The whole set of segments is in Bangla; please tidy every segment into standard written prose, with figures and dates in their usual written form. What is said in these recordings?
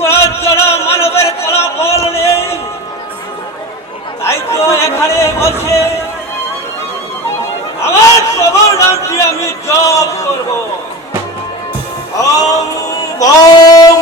করার জন্য মানবের ফলাফল নেই, তাই তো এখানে বসে আমার প্রভুর নামটি আমি জপ করব। ওম বম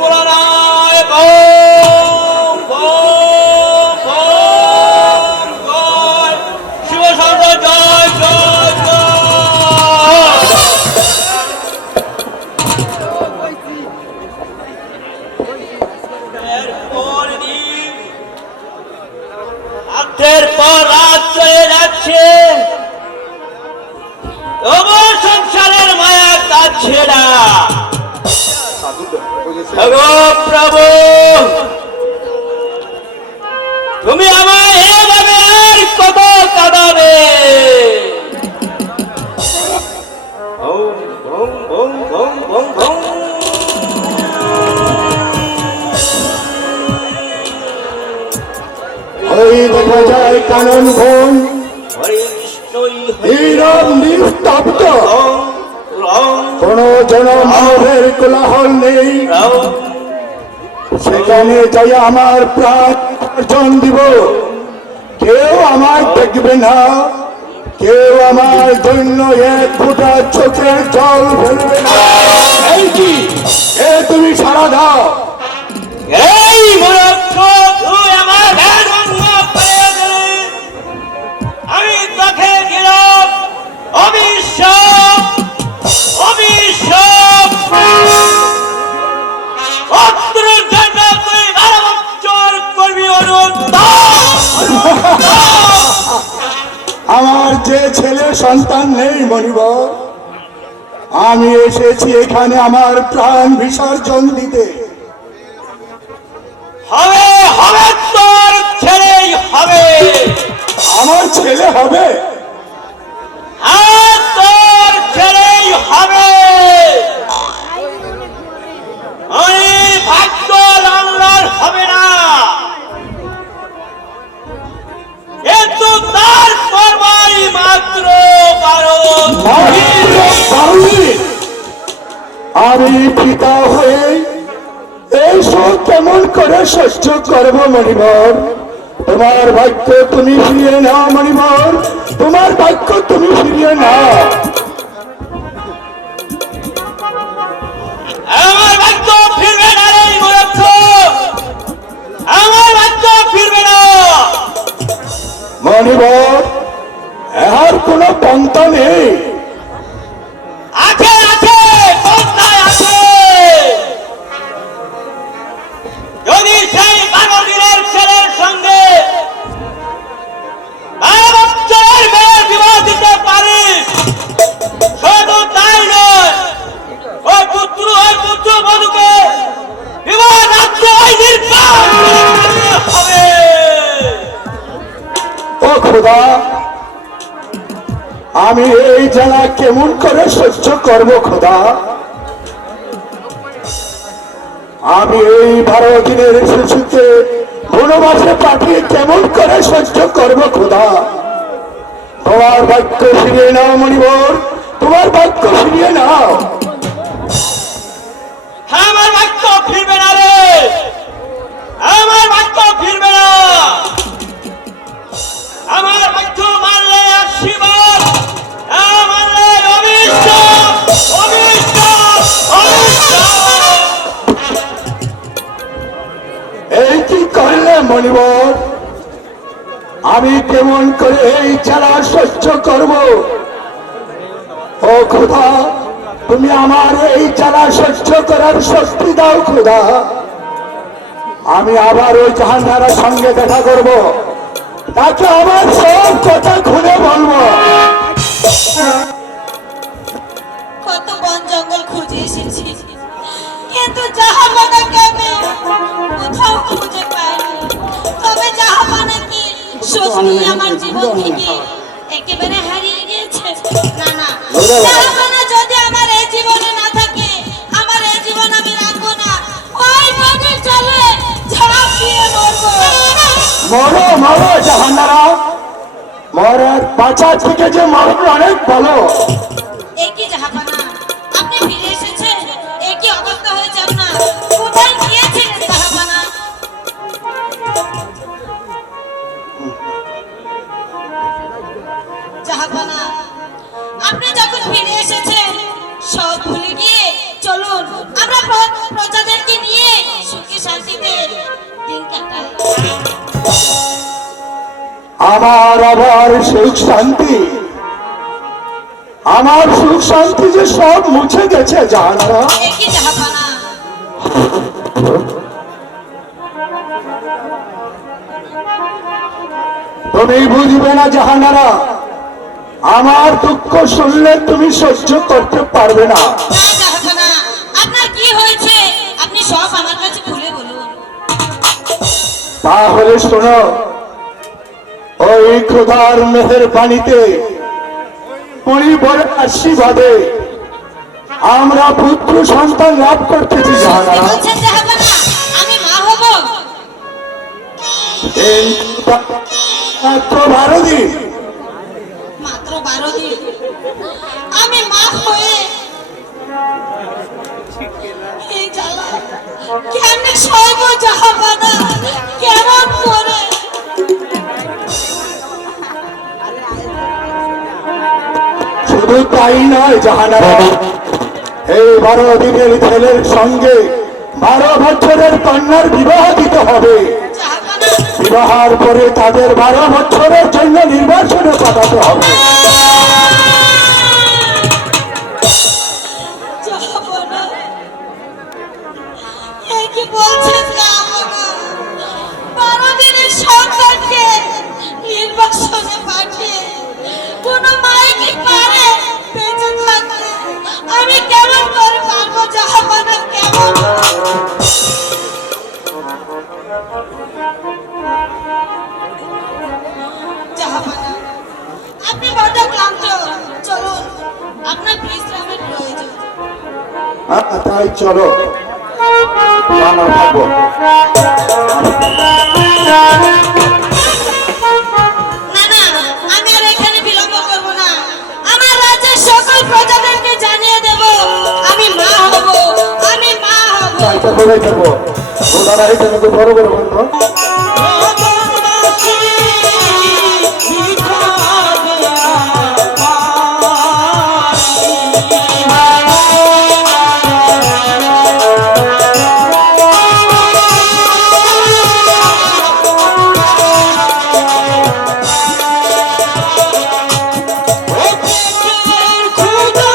বলরায় বম বম বম জয় শিব শব্দ জয় জয় জয়। এরপর দিন রাতের পর রাত চলে যাচ্ছে, তবু সংসারের মায়া কাটছে না। প্রভু তুমি আমায় এভাবে আর কত কাঁদাবে? ওই দেখা যায় কানন বন নীরব নিস্তব্ধ, কোন জনমানবের কোলাহল নেই। সেখানে যাই আমার প্রাণ অর্জন দিব, কেউ আমায় দেখবে না, কেউ আমার জন্য এক ফোঁটা চোখের জল ফেলবে না। এই কি এ তুমি সারা দাও। এই মূর্খ, তুই আমার ধ্যান ভঙ্গ করে দিলি। আমি তোকে দিলাম অভিশাপ, অভিশাপ। অত্রের জন্য তুই 12 বছর করবি অনুতাপ। আমার যে ছেলে সন্তান নেই মনিবর, আমি এসেছি এখানে আমার প্রাণ বিসর্জন দিতে। হবে হবে, তোর ছেলেই হবে। আমার ছেলে হবে? হ্যাঁ, তোর ছেলেই হবে। ওই ভাগ্য লাঙ্গল হবে না, কিন্তু তার করবাই মাত্র কারণ আমি পিতা হয়ে এইসব কেমন করে সহ্য করবো মনিবর? তোমার ভাগ্য তুমি ফিরিয়ে নাও মনিবর, তোমার ভাগ্য তুমি ফিরিয়ে নাও। আমার ভাগ্য ফিরবে না রে মূর্খ, আমার ভাগ্য ফিরবে না। মনিবর এর কোনো পন্থা নেই? আছে আছে, কোথায় আছে? যদি সেই 12 দিনের ছেলের সঙ্গে 12 বছরের মেয়ের বিবাহ দিতে পারিস, শুধু তাই নয়, ওই পুত্র বধূকে বিবাহ রাত্রে ওই নির্বাণ হবে। ও খোদা, আমি এই জ্বালা কেমন করে সহ্য করব খোদা? আমি এই 12 দিনের শিশুকে বনবাসে পাঠিয়ে কেমন করে সহ্য করব খোদা? তোমার ভাগ্য ফিরিয়ে নাও মনিবর, তোমার ভাগ্য ফিরিয়ে নাও। আমার ভাগ্য ফিরবে না রে, আমার ভাগ্য ফিরবে না। আমার ভাগ্য মানলে আশীর্বাদ, না মানলে অভিশাপ, অভিশাপ, অভিশাপ। এই কি করলে মনিবর? আমি কেমন করে এই জ্বালা সহ্য করব? ও খোদা, তুমি আমার এই জ্বালা সহ্য করার শক্তি দাও খোদা। আমি আবার ওই জাহান্নারের সঙ্গে দেখা করব, তাকে আমার সব কথা খুলে বলবো। কত বন জঙ্গল খুঁজে এসেছি, কিন্তু জাহাপানাকে আমি কোথাও খুঁজে পাইনি। তবে জাহাপানা কি সত্যি আমার জীবন থেকে একেবারে হারিয়ে গিয়েছে? না না, জাহাপানা যদি আমার এই জীবনে না থাকে, আমার এই জীবন আমি রাখবো না। ওই নদীর জলে ঝাঁপ দিয়ে মরবো। মরো মরো জাহান্নারা, মরার বাঁচা থেকে যে মরণ অনেক ভালো। একই জাহাপানা, আপনি ফিরে এসেছেন, একই অবস্থা হয়েছে আপনার। কোথায় আমার আবার সুখ শান্তি, আমার সুখ শান্তি যে সব মুছে গেছে জাহানারা। এ কি জাহাপানা? তুমি বুঝবে না জাহানারা, আমার দুঃখ শুনলে তুমি সহ্য করতে পারবে না। না জাহাপানা, আপনার কি হয়েছে আপনি সব আমার কাছে খুলে বলুন। তাহলে শোনো, ওই খোদার মেহের পানিতে পরিবারের আশীর্বাদে আমরা পুত্র সন্তান লাভ করতেছি কি জাহানারা। বলছেন জাহাপানা? আমি মা হব? এই মাত্র 12 দিন, মাত্র 12 দিন আমি মা হয়ে এই জ্বালা কেমনে সইব জাহাপানা? কেমন করে? শুধু তাই নয় জাহানারা, এই 12 দিনের ছেলের সঙ্গে 12 বছরের কন্যার বিবাহ দিতে হবে। জাহাপানা, বিবাহের পরে তাদের 12 বছরের জন্য নির্বাচনে পাঠাতে হবে। জাহাপানা, এ কি বলছেন জাহাপানা? 12 দিনের সন্তানকে নির্বাসনে পাঠিয়ে কোনো মাই কি পারে বেঁচে থাকতে? আমি কেমন করে পারবো জাহাপানা? কেমন? জাহাপানা, আপনি বড় ক্লান্ত, চলুন, আপনার বিশ্রামের প্রয়োজন। তাই চলো, আমরা থাকবো। না না, আমি আর এখানে বিলম্ব করব না। আমার রাজ্যের সকল প্রজাদেরকে জানিয়ে দেব আমি মা হব, আমি মা হব। তাই থাকবো, তাই থাকবো। ওনারা এখানে তো বড় বড় বন্ধু। খুদা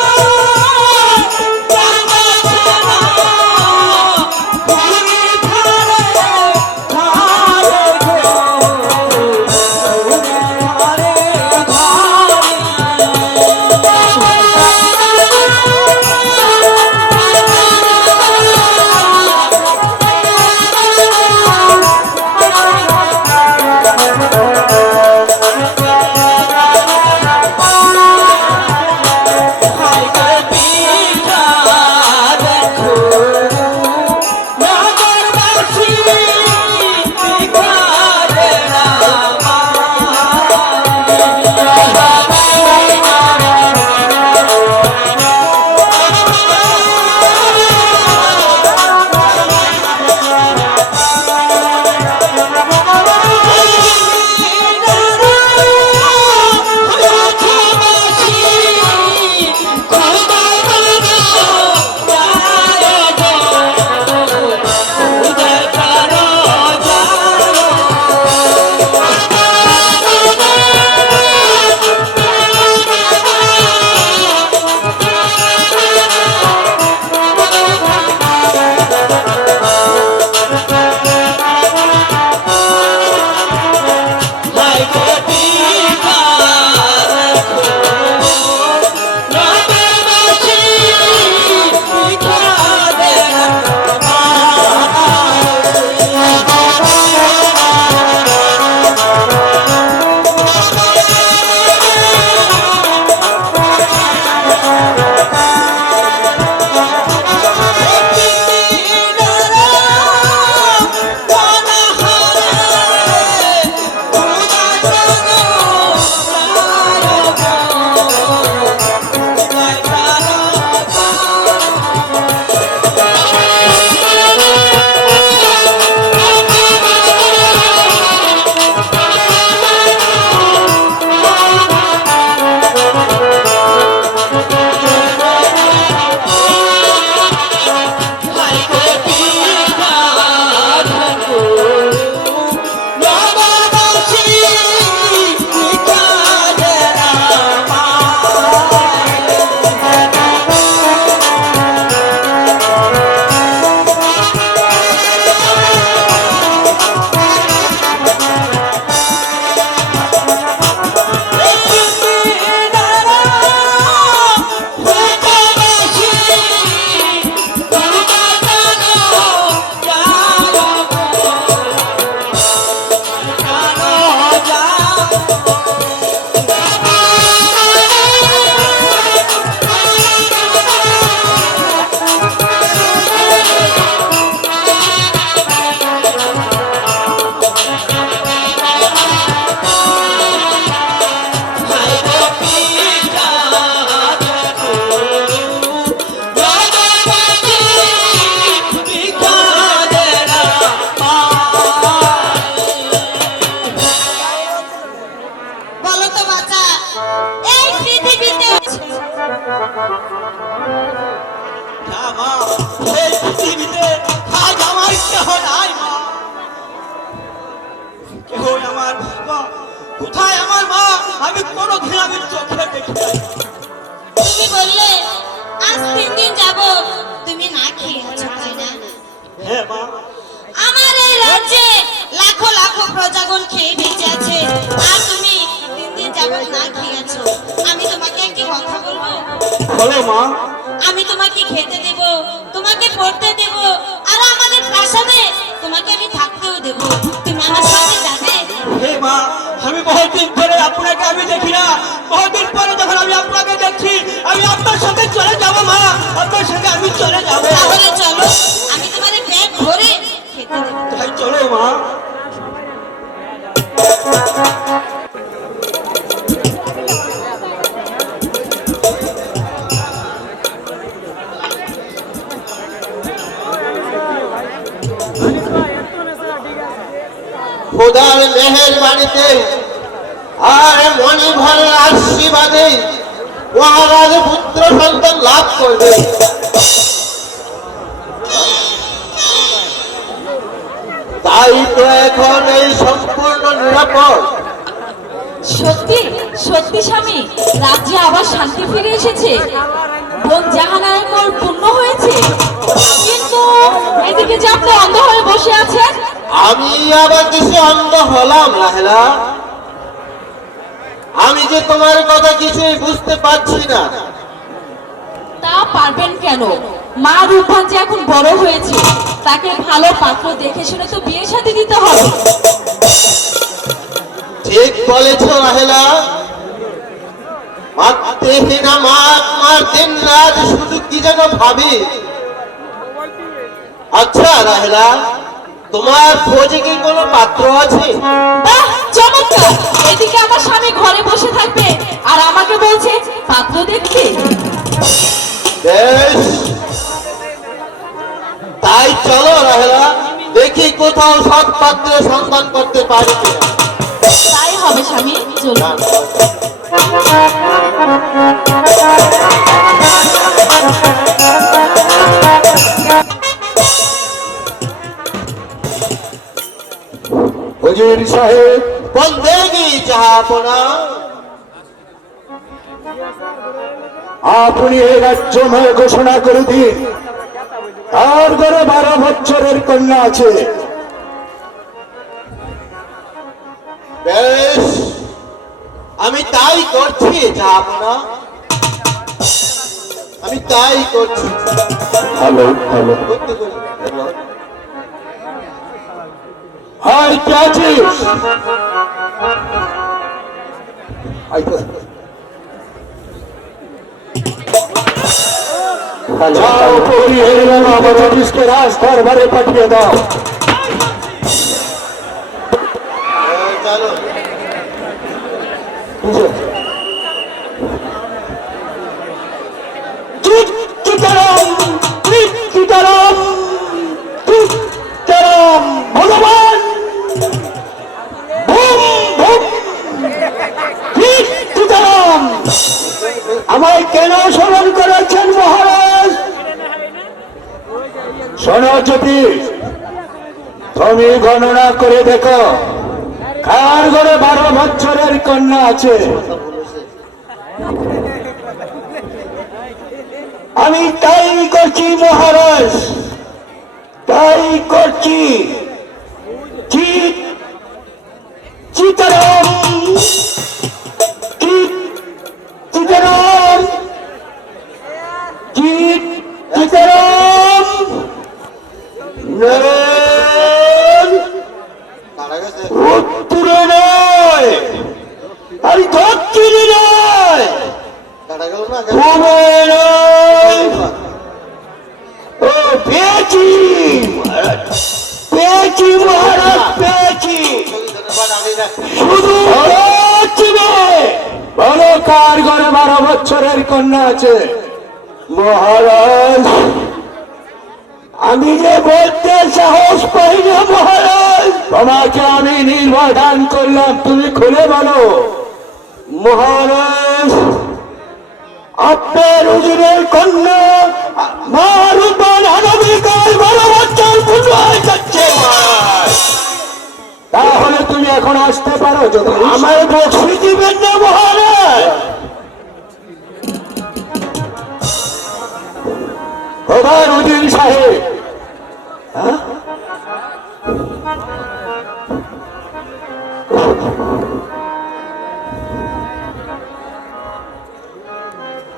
আমি কোনোদিন আমি চোখে দেখি নাই। তুমি বললে আজ 3 দিন যাব তুমি না খেয়ে আছো তাই না? হ্যাঁ মা, আমার এই রাজ্যে লাখো লাখো প্রজাগণ খেয়ে বেঁচে আছে আর তুমি 3 দিন যাবত না খেয়ে আছো। আমি তোমাকে একটি কথা বলবো, বলো মা। আমি তোমাকে খেতে দেব, তোমাকে পড়তে দেব, আর আমাদের প্রাসাদে তোমাকে আমি থাকতেও দেব। তুমি আমার সাথে যাবে? হে মা, আমি বহুদিন ধরে আপনাকে আমি দেখি না, বহুদিন পরে যখন আমি আপনাকে দেখছি আমি আপনার সাথে চলে যাব মা, আপনার সাথে আমি চলে যাব। তাহলে চলো, আমি তোমার পেট ভরে খেতে দেব। তাই চলো মা। খোদার মেহেরবানিতে আর মণিভরের আশীর্বাদে মহারাজ পুত্র সন্তান লাভ করবে। তাই তো এখন এই সম্পূর্ণ নিরাপদ। সত্যি সত্যি স্বামী, রাজ্যে আবার শান্তি ফিরে এসেছে, বোন জাহানায়কর পূর্ণ হয়েছে। কিন্তু এদিকে যে আপনি অন্ধ হয়ে বসে আছেন। আমি আবার দেশে অন্ধ হলাম রাহেলা? আমি যে তোমার কথা কিছুই বুঝতে পারছি না। তা পারবেন কেন? মা রূপবান যে এখন বড় হয়েছে, তাকে ভালো পাত্র দেখে শুনে তো বিয়ে শাদী দিতে হবে। ঠিক বলেছ রাহেলা। মাতৃহীনা মা আমার দিন রাত শুধু কি যেন ভাবি। আচ্ছা রাহেলা, তোমার খোঁজে কি কোনো পাত্র আছে? বাহ, চমৎকার! এদিকে আমার স্বামী ঘরে বসে থাকবে আর আমাকে বলছে পাত্র দেখতে। বেশ, তাই চলো রাহেলা, দেখি কোথাও সৎ পাত্রের সন্ধান করতে পারি কিনা। তাই হবে স্বামী, চলুন। হুজুর সাহেব, বন্দেগি জাহাপনা। আপনি এই রাজ্যময় ঘোষণা করে দিন, আর ঘরে 12 বছরের কন্যা আছে। বেশ, আমি তাই করছি জাহাপনা, আমি তাই করছি। হ্যালো হ্যালো, করতে করি। হাই কে আছিস? যাও পৌরি হয়ে গেল, আমার অফিসকে রাজ দরবারে পাঠিয়ে দাও। চলো। ভগবান, আমায় কেন স্মরণ করেছেন মহারাজ? শোনো জ্যোতিষ, তুমি গণনা করে দেখো কার ঘরে 12 বছরের কন্যা আছে। আমি তাই করছি মহারাজ, তাই করছি। চিতারাম, চিতারাম, চিতারাম, কারা গেছে? উত্তরে নয়, আমি দক্ষিণে নয়, কারা গেল না? পূর্বে নয়। ও পেয়েছি পেয়েছি মহারাজ, পেয়েছি। শুধু বলো কার ঘরে 12 বছরের কন্যা আছে? মহারাজ, আমি যে বলতে সাহস পাই না মহারাজ। তোমাকে আমি নির্ভয় দান করলাম, তুমি খুলে বলো। মহারাজ, আপনার হুজুরের কন্যা মা রূপবান আগামীকাল 12 বছর পূর্ণ হয়ে যাচ্ছে। তাহলে তুমি এখন আসতে পারো। যদি আমায় বকশি দিবেন না মহারাজ।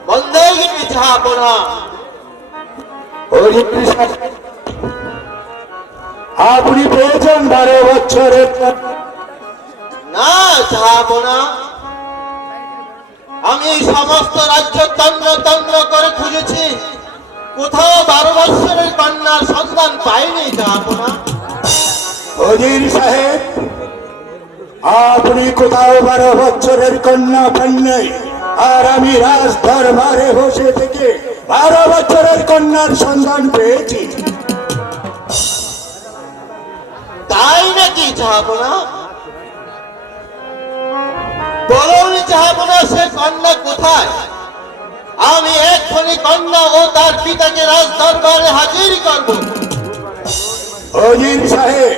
মন্দাকিনী জাহাপনা, অজির সাহেব, আপনি পেয়েছেন 12 বছরের না জাহাপনা, আমি এই সমস্ত রাজ্য তন্দ্র তন্দ্র করে খুঁজেছি, কোথাও 12 বৎসরের কন্যার সন্ধান পাইনি জাহাপনা। অজির সাহেব, আপনি কোথাও 12 বছরের কন্যা পান নাই, আর আমি রাজ দরবারে বসে থেকে 12 বছরের কন্যার সন্ধান পেয়েছি। তাই নাকি জাহাপনা? বলুন জাহাপনা, সে কন্যা কোথায়? আমি এক্ষুনি কন্যা ও তার পিতাকে রাজ দরবারে হাজির করব। অজির সাহেব,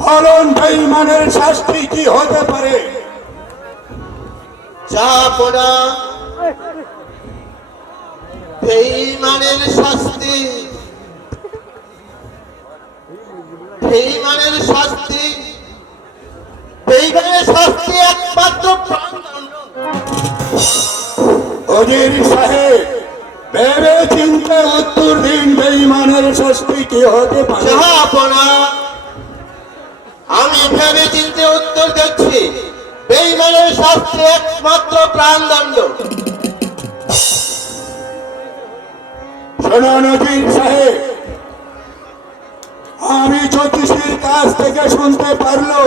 বলুন বেঈমানের শাস্তি কি হতে পারে? জাহাপনা, বেঈমানের শাস্তি, বেঈমানের শাস্তি, বেঈমানের শাস্তি একমাত্র প্রাণদণ্ড। অজির সাহেব, ভেবে চিন্তে উত্তর দিন, বেঈমানের শাস্তি কি হতে পারে? জাহাপনা, আমি ভেবে চিন্তে উত্তর দিচ্ছি, বেঈমানের শাস্তি একমাত্র প্রাণদণ্ড। শুনুন অজির সাহেব, আমি জ্যোতিষীর কাছ থেকে শুনতে পারলো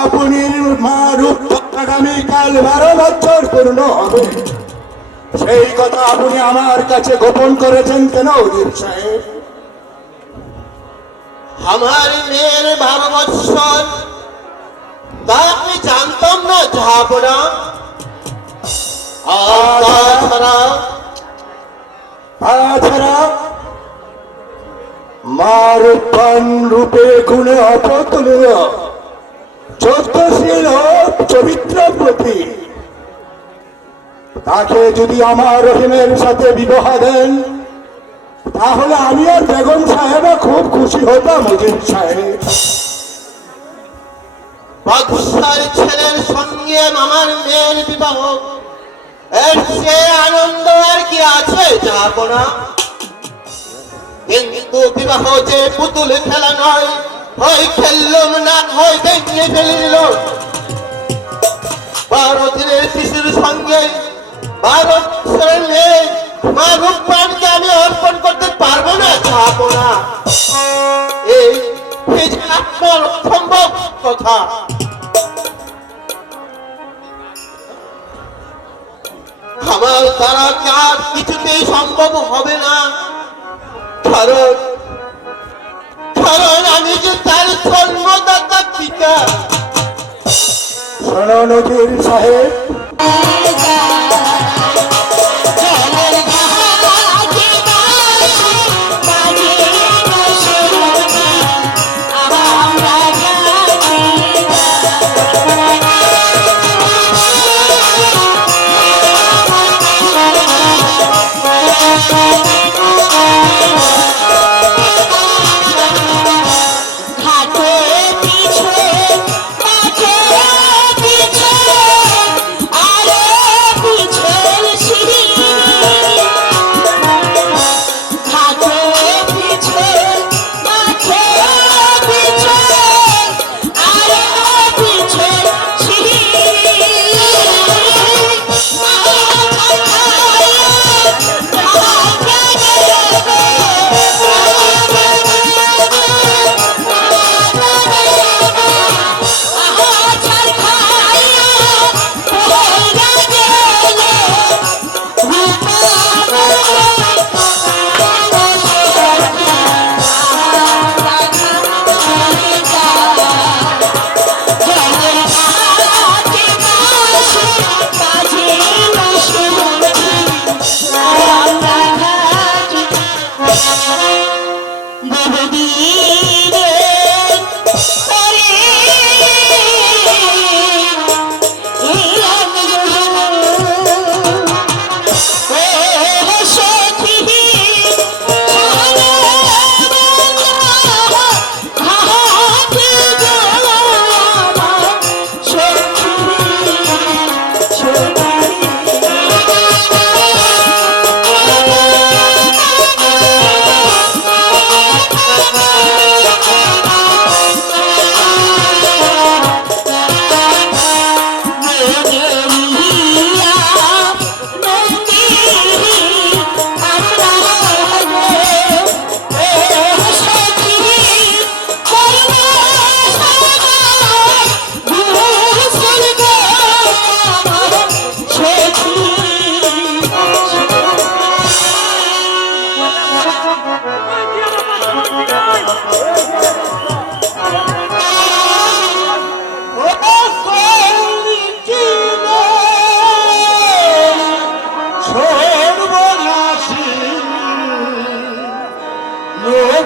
আপনি মা রূপ আগামীকাল 12 বছর পূর্ণ হবে। সেই কথা আপনি আমার কাছে গোপন করেছেন কেন অজির সাহেব? আমার মেয়ের 12 বৎসর, তা আমি জানতাম না জাহাপনা। আর তাছাড়া মা রূপান রূপে গুণে অপতুল্য, চোদ্দশীল চরিত্র প্রতি, তাকে যদি আমার রহিমের সাথে বিবাহ দেন, তাহলে আমি আর বেগম সাহেবা খুব খুশি হতাম অজির সাহেব। বাদশার ছেলের সঙ্গে আমার মেয়ের বিবাহ, এর সে আনন্দ আর কি আছে জাহাপনা? কিন্তু বিবাহ যে পুতুল খেলা নয়, হয় খেললুম না হয় ভেঙে ফেলিল। 12 দিনের শিশুর সঙ্গে 12 বছরের মেয়ে মা রূপবানকে আমি অর্পণ করতে পারবো না জাহাপনা। এই যে আপনার অসম্ভব কথা। আমার দ্বারা কাজ কিছুতেই সম্ভব হবে না, কারণ আমি যে তার জন্মদাতা পিতা। শুনুন অজির সাহেব,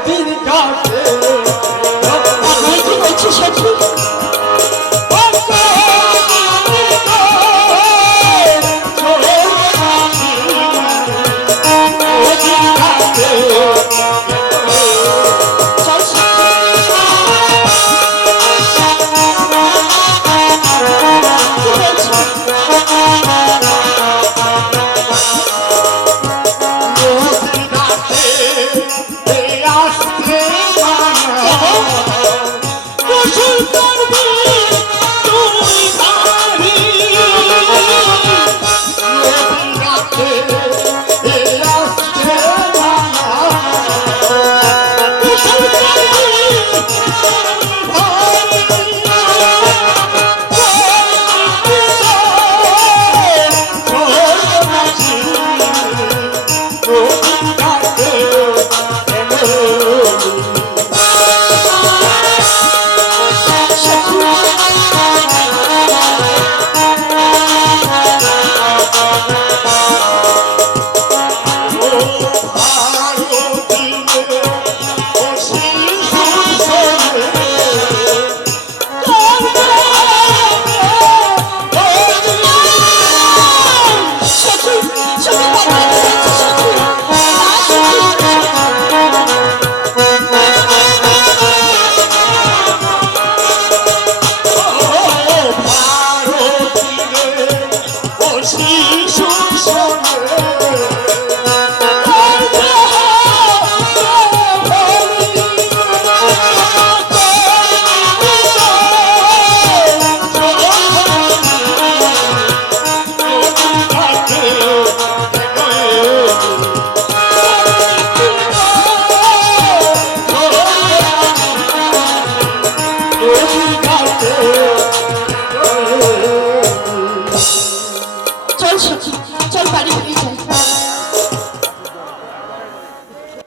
দিন কাটে কি বলছি সত্যি